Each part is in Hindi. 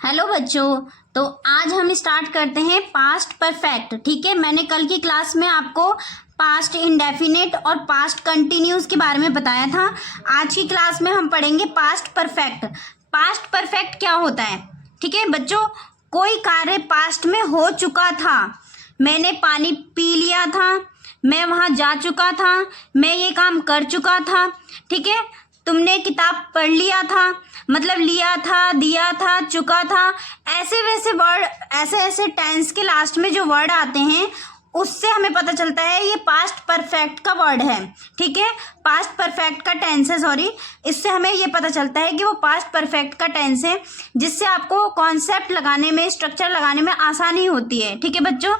हेलो बच्चों। तो आज हम स्टार्ट करते हैं पास्ट परफेक्ट। ठीक है, मैंने कल की क्लास में आपको पास्ट इंडेफिनिट और पास्ट कंटिन्यूस के बारे में बताया था। आज की क्लास में हम पढ़ेंगे पास्ट परफेक्ट। पास्ट परफेक्ट क्या होता है? ठीक है बच्चों, कोई कार्य पास्ट में हो चुका था। मैंने पानी पी लिया था, मैं वहाँ जा चुका था, मैं ये काम कर चुका था। ठीक है, तुमने किताब पढ़ लिया था, मतलब लिया था, दिया था, चुका था। ऐसे वैसे वर्ड, ऐसे ऐसे टेंस के लास्ट में जो वर्ड आते हैं उससे हमें पता चलता है ये पास्ट परफेक्ट का वर्ड है। ठीक है, पास्ट परफेक्ट का टेंस है, सॉरी। इससे हमें ये पता चलता है कि वो पास्ट परफेक्ट का टेंस है, जिससे आपको कॉन्सेप्ट लगाने में, स्ट्रक्चर लगाने में आसानी होती है। ठीक है बच्चों,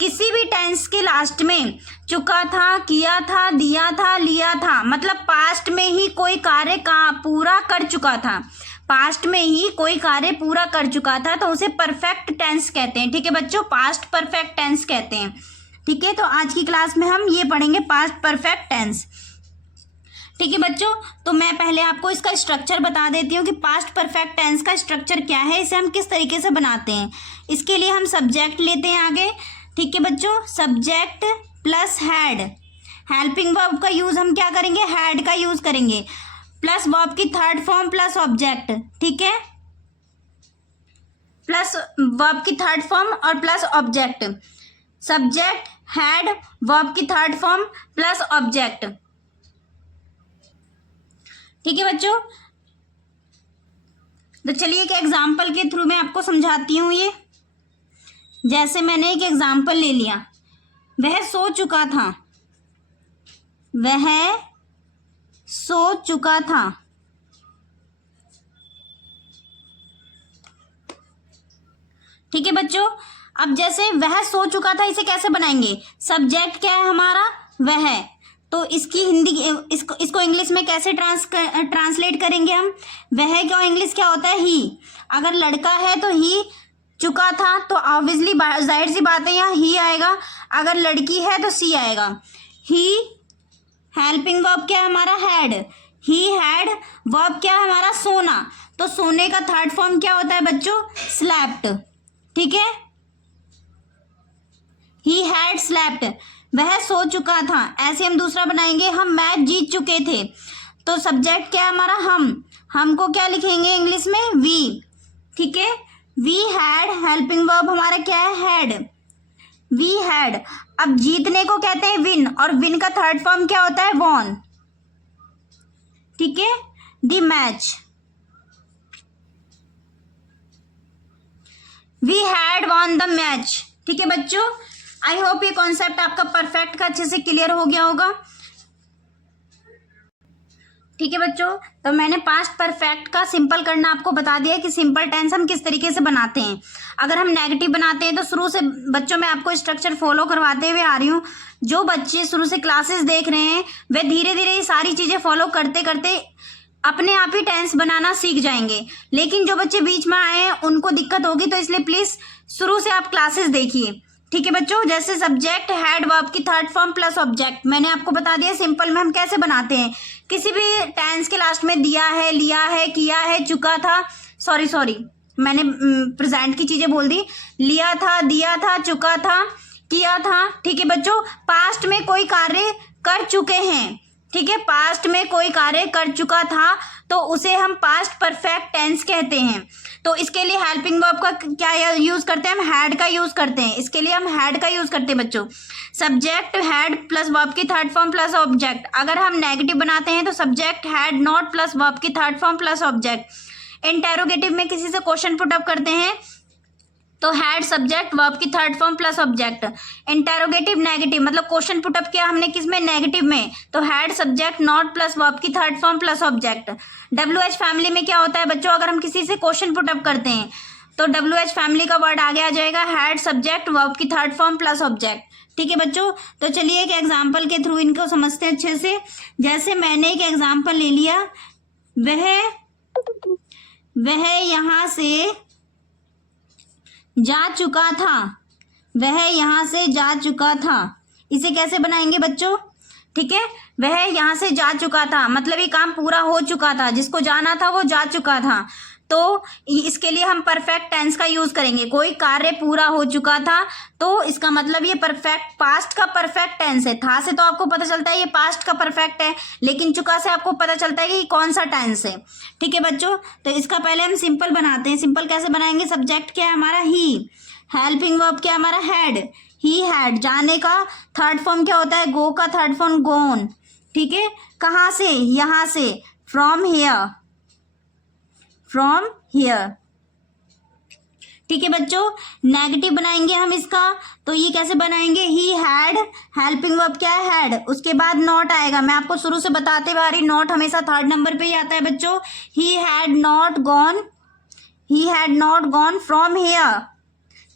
किसी भी टेंस के लास्ट में चुका था, किया था, दिया था, लिया था, मतलब पास्ट में ही कोई कार्य का पूरा कर चुका था, पास्ट में ही कोई कार्य पूरा कर चुका था, तो उसे परफेक्ट टेंस कहते हैं। ठीक है बच्चों, पास्ट परफेक्ट टेंस कहते हैं। ठीक है, तो आज की क्लास में हम ये पढ़ेंगे पास्ट परफेक्ट टेंस। ठीक है बच्चों, तो मैं पहले आपको इसका स्ट्रक्चर बता देती हूँ कि पास्ट परफेक्ट टेंस का स्ट्रक्चर क्या है, इसे हम किस तरीके से बनाते हैं। इसके लिए हम सब्जेक्ट लेते हैं आगे। ठीक है बच्चों, subject plus had, helping verb का यूज हम क्या करेंगे, हैड का यूज करेंगे, प्लस वर्ब की थर्ड फॉर्म प्लस ऑब्जेक्ट। ठीक है, प्लस वर्ब की थर्ड फॉर्म और plus object, subject had verb की थर्ड फॉर्म प्लस ऑब्जेक्ट। ठीक है बच्चों, तो चलिए एक एग्जाम्पल के थ्रू मैं आपको समझाती हूँ। ये जैसे मैंने एक एग्जाम्पल ले लिया, वह सो चुका था, वह सो चुका था। ठीक है बच्चों, अब जैसे वह सो चुका था, इसे कैसे बनाएंगे? सब्जेक्ट क्या है हमारा, वह, तो इसकी हिंदी, इसको इंग्लिश में कैसे ट्रांसलेट करेंगे हम? वह क्या इंग्लिश क्या होता है, ही। अगर लड़का है तो ही, चुका था तो ऑब्वियसली जाहिर सी बात है यहाँ ही आएगा। अगर लड़की है तो सी आएगा। ही, हेल्पिंग वर्ब क्या है हमारा, हैड, ही हैड, वर्ब क्या है हमारा, सोना, तो सोने का थर्ड फॉर्म क्या होता है बच्चों, स्लेप्ट। ठीक है, ही हैड स्लेप्ट, वह सो चुका था। ऐसे हम दूसरा बनाएंगे, हम मैच जीत चुके थे, तो सब्जेक्ट क्या है हमारा, हमको क्या लिखेंगे इंग्लिश में, वी। ठीक है, वी हैड, हेल्पिंग वर्ब हमारा क्या है, हैड, वी हैड। अब जीतने को कहते हैं विन, और विन का थर्ड फॉर्म क्या होता है, वॉन। ठीक है, the match, we had won the match. ठीक है बच्चों, आई होप ये कॉन्सेप्ट आपका परफेक्ट का अच्छे से क्लियर हो गया होगा। ठीक है बच्चों, तो मैंने पास्ट परफेक्ट का सिंपल करना आपको बता दिया कि सिंपल टेंस हम किस तरीके से बनाते हैं। अगर हम नेगेटिव बनाते हैं तो शुरू से बच्चों मैं आपको स्ट्रक्चर फॉलो करवाते हुए आ रही हूँ। जो बच्चे शुरू से क्लासेस देख रहे हैं वे धीरे धीरे ये सारी चीज़ें फॉलो करते करते अपने आप ही टेंस बनाना सीख जाएंगे। लेकिन जो बच्चे बीच में आए हैं उनको दिक्कत होगी, तो इसलिए प्लीज़ शुरू से आप क्लासेस देखिए। ठीक है बच्चों, जैसे सब्जेक्ट हैड वर्ब की थर्ड फॉर्म प्लस ऑब्जेक्ट मैंने आपको बता दिया सिंपल में हम कैसे बनाते हैं। किसी भी टेंस के लास्ट में दिया है, लिया है, किया है, चुका था, सॉरी मैंने प्रेजेंट की चीजें बोल दी, लिया था, दिया था, चुका था, किया था। ठीक है बच्चों, पास्ट में कोई कार्य कर चुके हैं। ठीक है, पास्ट में कोई कार्य कर चुका था तो उसे हम पास्ट परफेक्ट टेंस कहते हैं। तो इसके लिए हेल्पिंग वर्ब का क्या यूज करते हैं, हम हैड का यूज करते हैं। इसके लिए हम हैड का यूज करते हैं बच्चों, सब्जेक्ट हैड प्लस वर्ब की थर्ड फॉर्म प्लस ऑब्जेक्ट। अगर हम नेगेटिव बनाते हैं तो subject had not plus verb की third form plus object. Interrogative में किसी से क्वेश्चन पुट अप करते हैं तो हैड सब्जेक्ट वर्ब की third form plus object. Interrogative negative मतलब क्वेश्चन पुट अप किया हमने किस में, नेगेटिव में, तो had subject not plus verb की third form plus object. WH family में क्या होता है बच्चों, अगर हम किसी से क्वेश्चन पुट अप करते हैं तो WH फैमिली का वर्ड आगे आ जाएगा, हैड सब्जेक्ट वर्ब की थर्ड फॉर्म प्लस ऑब्जेक्ट। ठीक है बच्चों, तो चलिए एक एग्जाम्पल के थ्रू इनको समझते हैं अच्छे से। जैसे मैंने एक एग्जाम्पल ले लिया, वह यहाँ से जा चुका था, वह यहाँ से जा चुका था। इसे कैसे बनाएंगे बच्चों? ठीक है, वह यहाँ से जा चुका था मतलब ये काम पूरा हो चुका था, जिसको जाना था वो जा चुका था। तो इसके लिए हम परफेक्ट टेंस का यूज करेंगे। कोई कार्य पूरा हो चुका था तो इसका मतलब ये परफेक्ट पास्ट का परफेक्ट टेंस है। था से तो आपको पता चलता है ये पास्ट का परफेक्ट है, लेकिन चुका से आपको पता चलता है कि कौन सा टेंस है। ठीक है बच्चों, तो इसका पहले हम सिंपल बनाते हैं। सिंपल कैसे बनाएंगे? सब्जेक्ट क्या है हमारा? ही। हेल्पिंग वर्ब क्या है हमारा? हैड। He had. जाने का थर्ड फॉर्म क्या होता है? गो का थर्ड फॉर्म गोन। ठीक है, कहाँ से? यहाँ से, फ्रॉम हियर, फ्रॉम हियर। ठीक है बच्चों, नेगेटिव बनाएंगे हम इसका, तो ये कैसे बनाएंगे? ही हैड, हेल्पिंग वर्ब क्या है? हैड, उसके बाद नॉट आएगा। मैं आपको शुरू से बताते हुए आ रही, नॉट हमेशा थर्ड नंबर पे ही आता है बच्चों। He had not gone, he had not gone from here.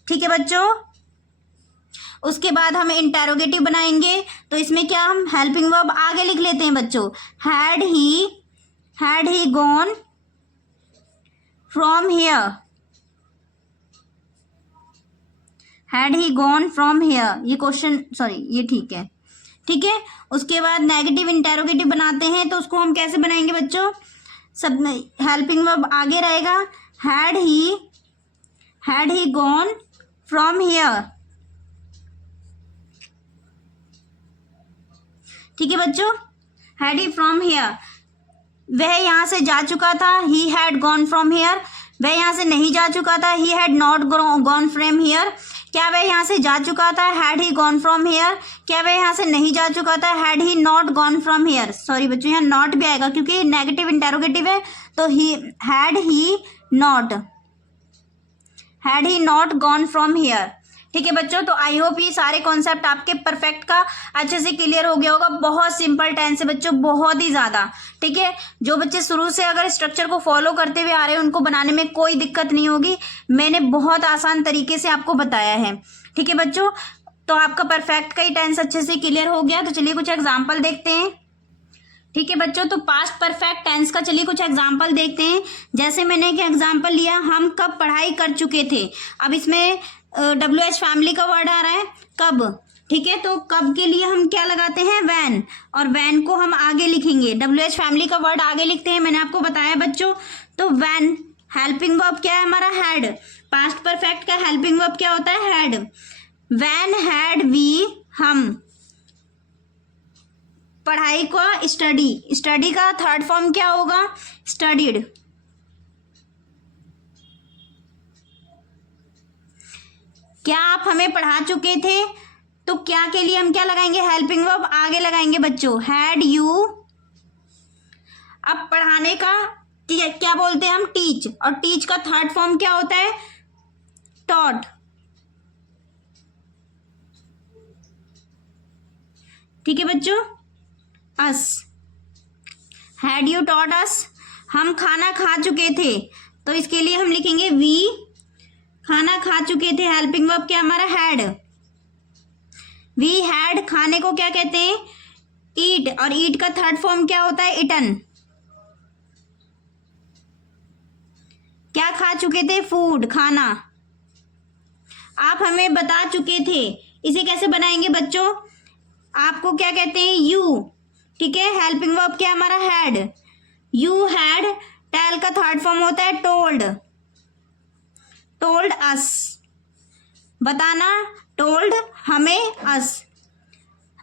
ठीक है बच्चों, उसके बाद हम इंटेरोगेटिव बनाएंगे, तो इसमें क्या हम हेल्पिंग वर्ब आगे लिख लेते हैं बच्चों। Had he gone from here, had he gone from here. ये क्वेश्चन, सॉरी ये ठीक है। ठीक है, उसके बाद नेगेटिव इंटेरोगेटिव बनाते हैं, तो उसको हम कैसे बनाएंगे बच्चों? सब में हेल्पिंग वर्ब आगे रहेगा। Had he gone from here. ठीक है बच्चों, हैड ही फ्रॉम हियर, वह यहाँ से जा चुका था। He had gone from here, वह यहाँ से नहीं जा चुका था। He had not gone from here, क्या वह यहाँ से जा चुका था? Had he gone from here, क्या वह यहाँ से नहीं जा चुका था? Had he not gone from here. Sorry बच्चों, यहाँ नॉट भी आएगा क्योंकि नेगेटिव इंटेरोगेटिव है, तो he had he not gone from here. ठीक है बच्चों, तो आई होप ये सारे कॉन्सेप्ट आपके परफेक्ट का अच्छे से क्लियर हो गया होगा। बहुत सिंपल टेंस है बच्चों, बहुत ही ज़्यादा। ठीक है, जो बच्चे शुरू से अगर स्ट्रक्चर को फॉलो करते हुए आ रहे हैं उनको बनाने में कोई दिक्कत नहीं होगी। मैंने बहुत आसान तरीके से आपको बताया है। ठीक है बच्चों, तो आपका परफेक्ट का ही टेंस अच्छे से क्लियर हो गया। तो चलिए कुछ एग्जाम्पल देखते हैं। ठीक है बच्चों, तो पास्ट परफेक्ट टेंस का चलिए कुछ एग्जाम्पल देखते हैं। जैसे मैंने एक एग्जाम्पल लिया, हम कब पढ़ाई कर चुके थे। अब इसमें WH फैमिली का वर्ड आ रहा है, कब। ठीक है, तो कब के लिए हम क्या लगाते हैं? वैन, और वैन को हम आगे लिखेंगे। WH फैमिली का वर्ड आगे लिखते हैं, मैंने आपको बताया बच्चों। तो वैन, हेल्पिंग वर्ब क्या है हमारा? हैड। पास्ट परफेक्ट का हेल्पिंग वर्ब क्या होता है? हैड। वैन हैड वी, हम पढ़ाई को स्टडी का थर्ड फॉर्म क्या होगा? स्टडीड। क्या आप हमें पढ़ा चुके थे, तो क्या के लिए हम क्या लगाएंगे? हेल्पिंग वर्ब आगे लगाएंगे बच्चों। हैड यू, अब पढ़ाने का क्या बोलते हैं हम? टीच, और टीच का थर्ड फॉर्म क्या होता है? टॉट। ठीक है बच्चों, अस, हैड यू टॉट अस, हम खाना खा चुके थे, तो इसके लिए हम लिखेंगे वी, खाना खा चुके थे। हेल्पिंग वर्ब क्या हमारा? हैड। वी हैड, खाने को क्या कहते हैं? ईट, और ईट का थर्ड फॉर्म क्या होता है? इटन। क्या खा चुके थे? फूड, खाना। आप हमें बता चुके थे, इसे कैसे बनाएंगे बच्चों? आपको क्या कहते हैं? यू। ठीक है, हेल्पिंग वर्ब क्या हमारा? हैड। यू हैड, टेल का थर्ड फॉर्म होता है टोल्ड, टोल्ड अस, बताना, टोल्ड हमें, अस।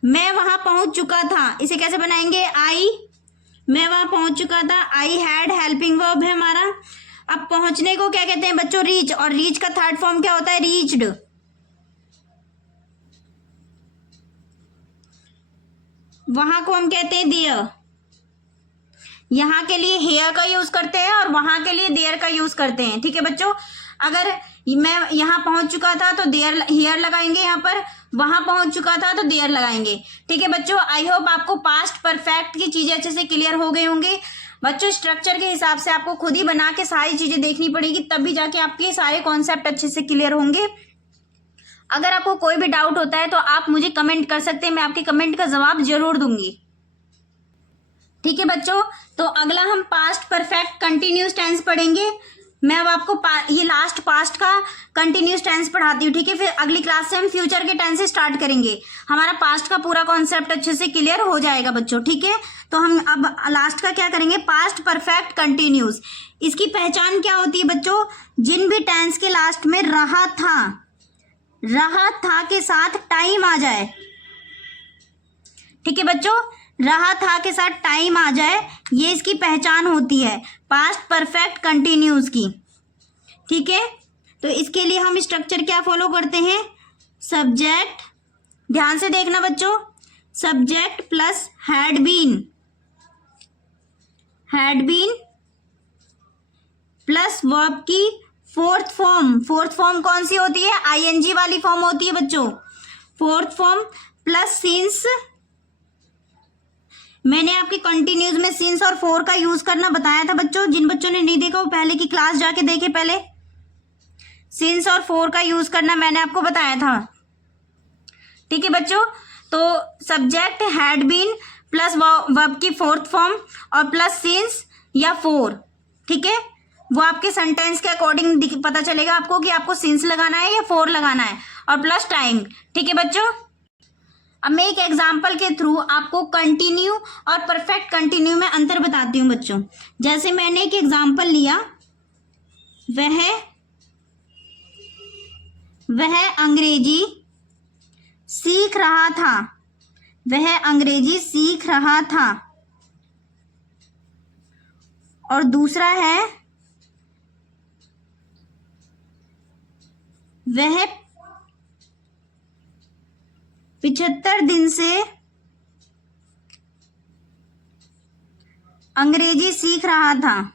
मैं वहां पहुंच चुका था, इसे कैसे बनाएंगे? आई, मैं वहां पहुंच चुका था। आई हैड, हेल्पिंग वर्ब है हमारा। अब पहुंचने को क्या कहते हैं बच्चों? रीच, और रीच का थर्ड फॉर्म क्या होता है? रीच्ड। वहां को हम कहते हैं देयर। यहाँ के लिए हेयर का यूज करते हैं और वहां के लिए देयर का यूज करते हैं। ठीक है बच्चों, अगर मैं यहाँ पहुंच चुका था तो देयर, हेयर लगाएंगे यहाँ पर। वहां पहुंच चुका था तो देयर लगाएंगे। ठीक है बच्चों, आई होप आपको पास्ट परफेक्ट की चीजें अच्छे से क्लियर हो गई होंगी। बच्चों स्ट्रक्चर के हिसाब से आपको खुद ही बना के सारी चीजें देखनी पड़ेगी, तभी जाके आपके सारे कॉन्सेप्ट अच्छे से क्लियर होंगे। अगर आपको कोई भी डाउट होता है तो आप मुझे कमेंट कर सकते हैं, मैं आपके कमेंट का जवाब जरूर दूंगी। ठीक है बच्चों, तो अगला हम पास्ट परफेक्ट कंटिन्यूस टेंस पढ़ेंगे। मैं अब आपको ये लास्ट पास्ट का कंटिन्यूस टेंस पढ़ाती हूँ, ठीक है। फिर अगली क्लास से हम फ्यूचर के टेंस से स्टार्ट करेंगे, हमारा पास्ट का पूरा कॉन्सेप्ट अच्छे से क्लियर हो जाएगा बच्चों, ठीक है। तो हम अब लास्ट का क्या करेंगे, पास्ट परफेक्ट कंटिन्यूस। इसकी पहचान क्या होती है बच्चों, जिन भी टेंस के लास्ट में रहा था के साथ टाइम आ जाए, ठीक है बच्चों, रहा था के साथ टाइम आ जाए, ये इसकी पहचान होती है पास्ट परफेक्ट कंटिन्यूस की, ठीक है। तो इसके लिए हम स्ट्रक्चर क्या फॉलो करते हैं, सब्जेक्ट, ध्यान से देखना बच्चों, subject plus had been plus verb की फोर्थ फॉर्म कौन सी होती है, आईएनजी वाली फॉर्म होती है बच्चों, फोर्थ फॉर्म प्लस सिंस। मैंने आपके कंटिन्यूज में सिंस और फोर का यूज करना बताया था बच्चों, जिन बच्चों ने नहीं देखा वो पहले की क्लास जाके देखे, पहले सिंस और फोर का यूज करना मैंने आपको बताया था, ठीक है बच्चों। तो subject had been plus verb की फोर्थ फॉर्म और प्लस सिंस या फोर, ठीक है। वो आपके सेंटेंस के अकॉर्डिंग पता चलेगा आपको कि आपको सिंस लगाना है या फोर लगाना है, और प्लस टाइम, ठीक है बच्चों। अब मैं एक एग्जाम्पल के थ्रू आपको कंटिन्यू और परफेक्ट कंटिन्यू में अंतर बताती हूँ बच्चों। जैसे मैंने एक एग्जाम्पल लिया, वह अंग्रेजी सीख रहा था, और दूसरा है वह 75 दिन से अंग्रेजी सीख रहा था,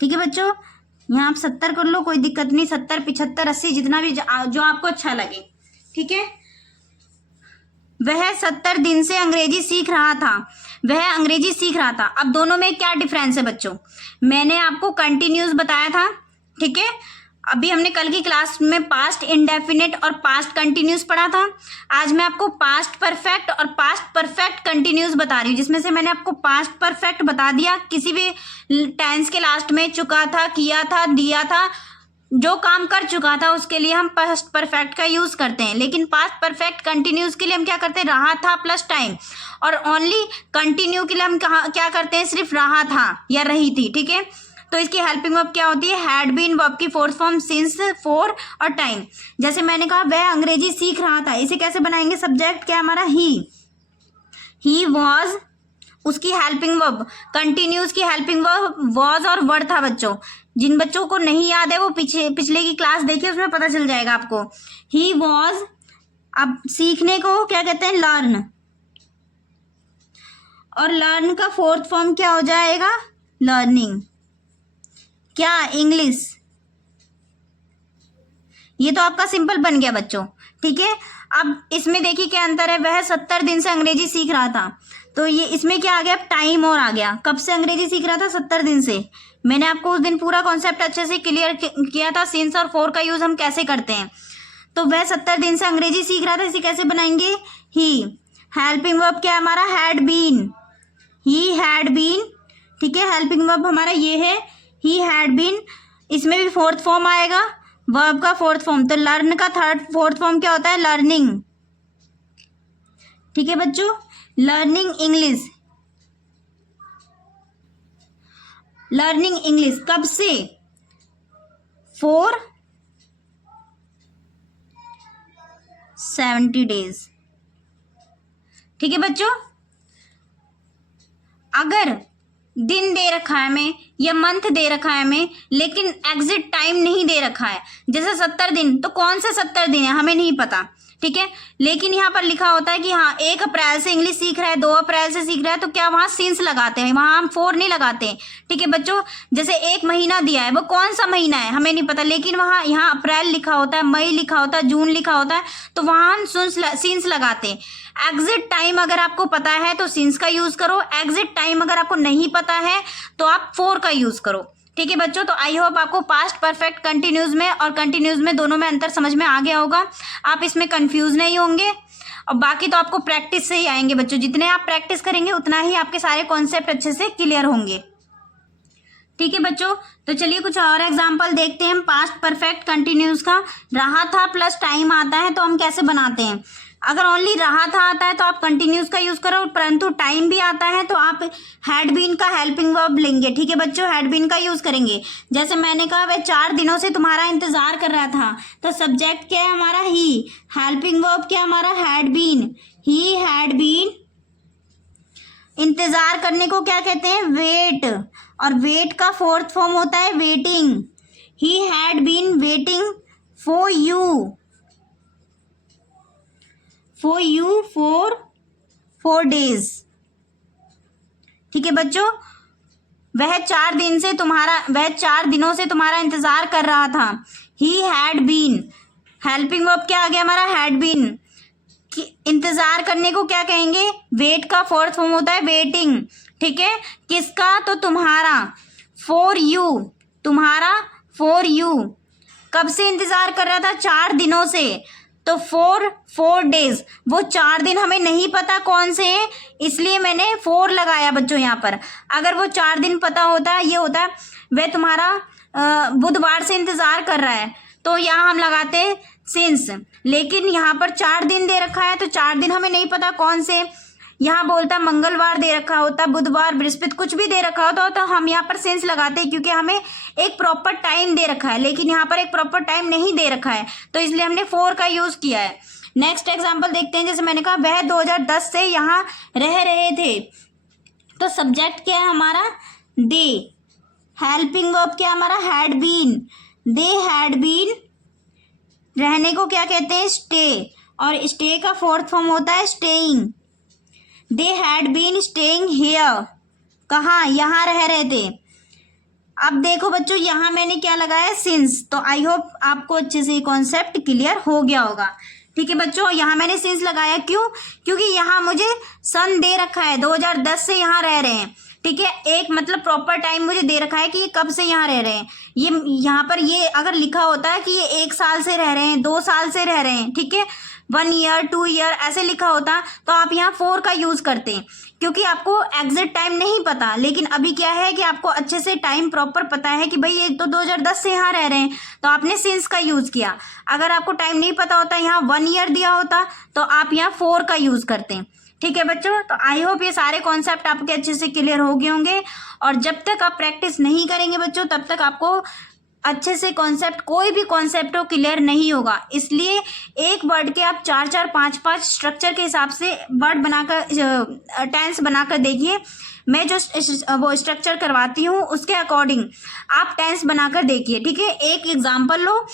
ठीक है बच्चों। यहाँ आप 70 कर लो, कोई दिक्कत नहीं, 70, 75, 80 जितना भी जो आपको अच्छा लगे, ठीक है। वह 70 दिन से अंग्रेजी सीख रहा था, अब दोनों में क्या डिफरेंस है बच्चों, मैंने आपको कंटिन्यूस बताया था, ठीक है। अभी हमने कल की क्लास में पास्ट इंडेफिनिट और पास्ट कंटिन्यूस पढ़ा था, आज मैं आपको पास्ट परफेक्ट और पास्ट परफेक्ट कंटिन्यूस बता रही हूँ, जिसमें से मैंने आपको पास्ट परफेक्ट बता दिया, किसी भी टेंस के लास्ट में चुका था, किया था, दिया था, जो काम कर चुका था उसके लिए हम पास्ट परफेक्ट का यूज करते हैं। लेकिन पास्ट परफेक्ट कंटिन्यूस के लिए हम क्या करते हैं, रहा था प्लस टाइम, और ओनली कंटिन्यू के लिए हम क्या करते हैं, सिर्फ रहा था या रही थी, ठीक है। तो इसकी हेल्पिंग वर्ब क्या होती है, हैड बीन, वर्ब की फोर्थ फॉर्म सिंस, फोर और टाइम। जैसे मैंने कहा वह अंग्रेजी सीख रहा था, इसे कैसे बनाएंगे, सब्जेक्ट क्या हमारा, ही वॉज, उसकी हेल्पिंग वर्ब, कंटिन्यूस की हेल्पिंग वर्ब वॉज और वर था बच्चों। जिन बच्चों को नहीं याद है वो पिछले की क्लास देखिए, उसमें पता चल जाएगा आपको। ही वॉज, अब सीखने को क्या कहते हैं, लर्न, और लर्न का फोर्थ फॉर्म क्या हो जाएगा, लर्निंग, क्या, इंग्लिश। ये तो आपका सिंपल बन गया बच्चों, ठीक है। अब इसमें देखिए क्या अंतर है, वह 70 दिन से अंग्रेजी सीख रहा था, तो ये इसमें क्या आ गया, टाइम और आ गया, कब से अंग्रेजी सीख रहा था, 70 दिन से। मैंने आपको उस दिन पूरा कॉन्सेप्ट अच्छे से क्लियर किया था, सिंस और फोर का यूज हम कैसे करते हैं। तो वह 70 दिन से अंग्रेजी सीख रहा था, इसे कैसे बनाएंगे, ही, हेल्पिंग वर्ब क्या हमारा, had been, he had been, ठीक है, हेल्पिंग वर्ब हमारा ये है, ही हैड बीन। इसमें भी फोर्थ फॉर्म आएगा, वर्ब का फोर्थ फॉर्म, तो लर्न का फोर्थ फॉर्म क्या होता है, लर्निंग, ठीक है बच्चों, लर्निंग इंग्लिश, लर्निंग इंग्लिश कब से, 70 डेज, ठीक है बच्चों। अगर दिन दे रखा है हमें या मंथ दे रखा है हमें, लेकिन एग्जिट टाइम नहीं दे रखा है, जैसे 70 दिन, तो कौन से 70 दिन है हमें नहीं पता, ठीक है। लेकिन यहाँ पर लिखा होता है कि हाँ 1 अप्रैल से इंग्लिश सीख रहा है, 2 अप्रैल से सीख रहा है, तो क्या वहाँ सिंस लगाते हैं, वहाँ हम फोर नहीं लगाते हैं, ठीक है बच्चों। जैसे 1 महीना दिया है, वो कौन सा महीना है हमें नहीं पता, लेकिन वहाँ यहाँ अप्रैल लिखा होता है, मई लिखा होता है, जून लिखा होता है, तो वहाँ हम सिंस लगाते हैं। एग्जिट टाइम अगर आपको पता है तो सिंस का यूज करो, एग्जिट टाइम अगर आपको नहीं पता है तो आप फोर का यूज करो, ठीक है बच्चों। तो आई होप आपको पास्ट परफेक्ट कंटिन्यूज में और कंटिन्यूज में दोनों में अंतर समझ में आ गया होगा, आप इसमें कंफ्यूज नहीं होंगे। और बाकी तो आपको प्रैक्टिस से ही आएंगे बच्चों। जितने आप प्रैक्टिस करेंगे उतना ही आपके सारे कॉन्सेप्ट अच्छे से क्लियर होंगे। ठीक है बच्चों, तो चलिए कुछ और एग्जाम्पल देखते हैं। हम पास्ट परफेक्ट कंटिन्यूस का रहा था प्लस टाइम आता है तो हम कैसे बनाते हैं। अगर ओनली रहा था आता है तो आप कंटिन्यूस का यूज करो, परंतु टाइम भी आता है तो आप हैड बीन का हेल्पिंग वर्ब लेंगे। ठीक है बच्चों, हैड बीन का यूज करेंगे। जैसे मैंने कहा वह 4 दिनों से तुम्हारा इंतजार कर रहा था, तो सब्जेक्ट क्या है हमारा ही, हेल्पिंग वर्ब क्या हमारा had been, he had been. इंतजार करने को क्या कहते हैं, वेट, और वेट का फोर्थ फॉर्म होता है waiting. He had been waiting for you for 4 days। ठीक है बच्चों, वह 4 दिनों से तुम्हारा इंतजार कर रहा था। He had been, helping verb क्या आ गया हमारा, हैड बीन। इंतजार करने को क्या कहेंगे, वेट का फोर्थ फॉर्म होता है वेटिंग। ठीक है, किसका, तो तुम्हारा, फॉर यू, तुम्हारा फॉर यू। कब से इंतजार कर रहा था, 4 दिनों से, तो 4 days, वो 4 दिन हमें नहीं पता कौन से हैं, इसलिए मैंने 4 लगाया बच्चों यहाँ पर। अगर वो 4 दिन पता होता है, ये होता है वह तुम्हारा बुधवार से इंतजार कर रहा है, तो यहाँ हम लगाते हैं सिंस। लेकिन यहाँ पर 4 दिन दे रखा है तो 4 दिन हमें नहीं पता कौन से। यहाँ बोलता मंगलवार दे रखा होता, बुधवार, बृहस्पति, कुछ भी दे रखा होता तो हम यहाँ पर सेंस लगाते हैं, क्योंकि हमें एक प्रॉपर टाइम दे रखा है। लेकिन यहाँ पर एक प्रॉपर टाइम नहीं दे रखा है, तो इसलिए हमने 4 का यूज किया है। नेक्स्ट एग्जाम्पल देखते हैं। जैसे मैंने कहा वह 2010 से यहाँ रह रहे थे, तो सब्जेक्ट क्या है हमारा, दे। हेल्पिंग वर्ब क्या हमारा, had been. They had been, रहने को क्या कहते हैं, स्टे, और स्टे का फोर्थ फॉर्म होता है staying. They had been staying here, कहाँ, यहाँ रह रहे थे। अब देखो बच्चों, यहाँ मैंने क्या लगाया, सिंस। तो आई होप आपको अच्छे से कॉन्सेप्ट क्लियर हो गया होगा। ठीक है बच्चों, यहाँ मैंने सिंस लगाया, क्यों, क्योंकि यहाँ मुझे सन दे रखा है, 2010 से यहाँ रह रहे हैं। ठीक है, एक मतलब प्रॉपर टाइम मुझे दे रखा है कि ये कब से यहाँ रह रहे हैं। ये यहाँ पर ये अगर लिखा होता है कि ये 1 साल से रह रहे हैं, 2 साल से रह रहे हैं, ठीक है, 1 year 2 year ऐसे लिखा होता तो आप यहाँ 4 का यूज करते हैं, क्योंकि आपको एग्जैक्ट टाइम नहीं पता। लेकिन अभी क्या है कि आपको अच्छे से टाइम प्रॉपर पता है कि भाई ये तो 2010 से यहाँ रह रहे हैं, तो आपने सिंस का यूज किया। अगर आपको टाइम नहीं पता होता, यहाँ 1 year दिया होता, तो आप यहाँ 4 का यूज करते हैं। ठीक है बच्चों, तो आई होप ये सारे कॉन्सेप्ट आपके अच्छे से क्लियर हो गए होंगे। और जब तक आप प्रैक्टिस नहीं करेंगे बच्चों, तब तक आपको अच्छे से कॉन्सेप्ट, कोई भी कॉन्सेप्ट हो, क्लियर नहीं होगा। इसलिए एक वर्ड के आप 4-4 5-5 स्ट्रक्चर के हिसाब से वर्ड बनाकर, टेंस बनाकर देखिए। मैं जो वो स्ट्रक्चर करवाती हूँ उसके अकॉर्डिंग आप टेंस बनाकर देखिए। ठीक है, एक एग्जाम्पल लो,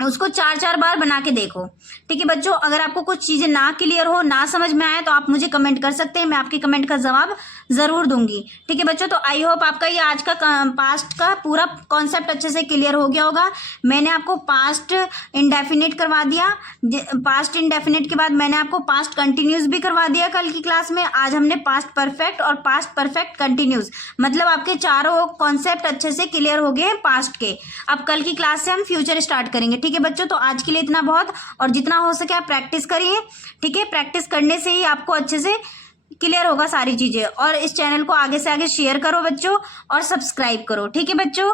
उसको 4-4 बार बना के देखो। ठीक है बच्चों, अगर आपको कुछ चीज़ें ना क्लियर हो, ना समझ में आए, तो आप मुझे कमेंट कर सकते हैं, मैं आपके कमेंट का जवाब ज़रूर दूंगी। ठीक है बच्चों, तो आई होप आपका ये आज का पास्ट का पूरा कॉन्सेप्ट अच्छे से क्लियर हो गया होगा। मैंने आपको पास्ट इंडेफिनिट करवा दिया, पास्ट इंडेफिनिट के बाद मैंने आपको पास्ट कंटिन्यूस भी करवा दिया कल की क्लास में। आज हमने पास्ट परफेक्ट और पास्ट परफेक्ट कंटिन्यूस, मतलब आपके चारों कॉन्सेप्ट अच्छे से क्लियर हो गए हैं पास्ट के। अब कल की क्लास से हम फ्यूचर स्टार्ट करेंगे। ठीक है बच्चों, तो आज के लिए इतना बहुत, और जितना हो सके आप प्रैक्टिस करिए। ठीक है, प्रैक्टिस करने से ही आपको अच्छे से क्लियर होगा सारी चीजें। और इस चैनल को आगे से आगे शेयर करो बच्चों, और सब्सक्राइब करो। ठीक है बच्चों।